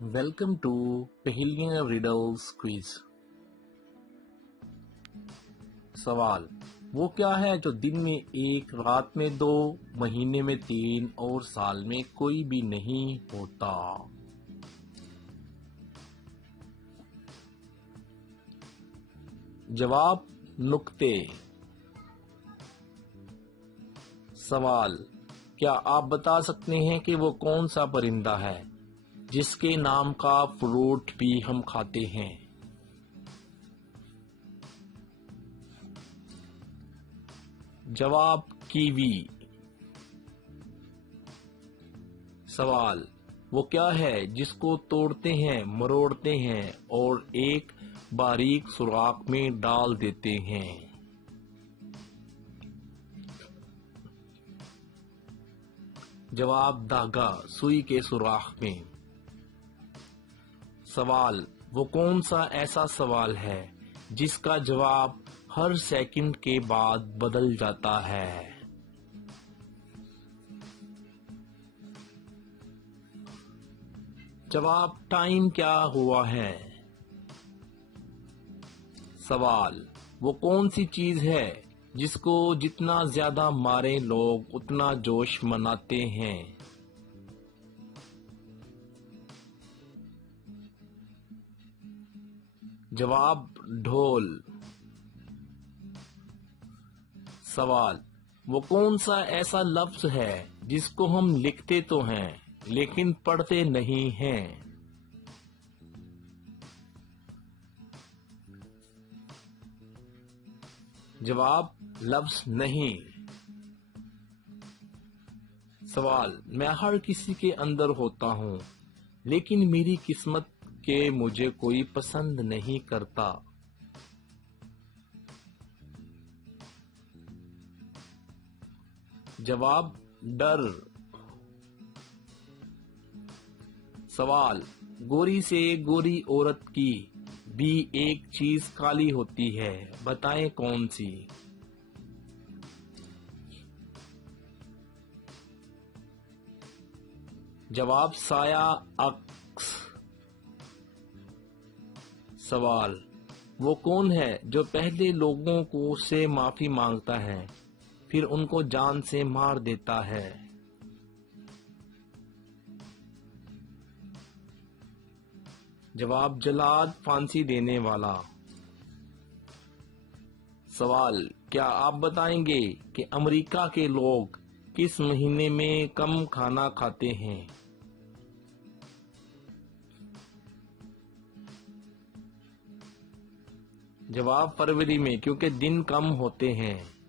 Welcome to पहेलियां riddles quiz. सवाल, वो क्या है जो दिन में एक, रात में दो, महीने में तीन और साल में कोई भी नहीं होता? जवाब, नुक्ते। सवाल, क्या आप बता सकते हैं कि वो कौन सा परिंदा है जिसके नाम का फ्रूट भी हम खाते हैं? जवाब, कीवी। सवाल, वो क्या है जिसको तोड़ते हैं, मरोड़ते हैं और एक बारीक सुराख में डाल देते हैं? जवाब, धागा, सुई के सुराख में। सवाल, वो कौन सा ऐसा सवाल है जिसका जवाब हर सेकंड के बाद बदल जाता है? जवाब, टाइम क्या हुआ है? सवाल, वो कौन सी चीज है जिसको जितना ज्यादा मारे लोग उतना जोश मनाते हैं? जवाब, ढोल। सवाल, वो कौन सा ऐसा लफ्ज है जिसको हम लिखते तो हैं लेकिन पढ़ते नहीं हैं? जवाब, लफ्ज नहीं। सवाल, मैं हर किसी के अंदर होता हूँ लेकिन मेरी किस्मत के मुझे कोई पसंद नहीं करता। जवाब, डर। सवाल, गोरी से गोरी औरत की भी एक चीज काली होती है, बताएं कौन सी? जवाब, साया, अक्स। सवाल, वो कौन है जो पहले लोगों को से माफी मांगता है फिर उनको जान से मार देता है? जवाब, जल्लाद, फांसी देने वाला। सवाल, क्या आप बताएंगे कि अमेरिका के लोग किस महीने में कम खाना खाते हैं? जवाब, फरवरी में, क्योंकि दिन कम होते हैं।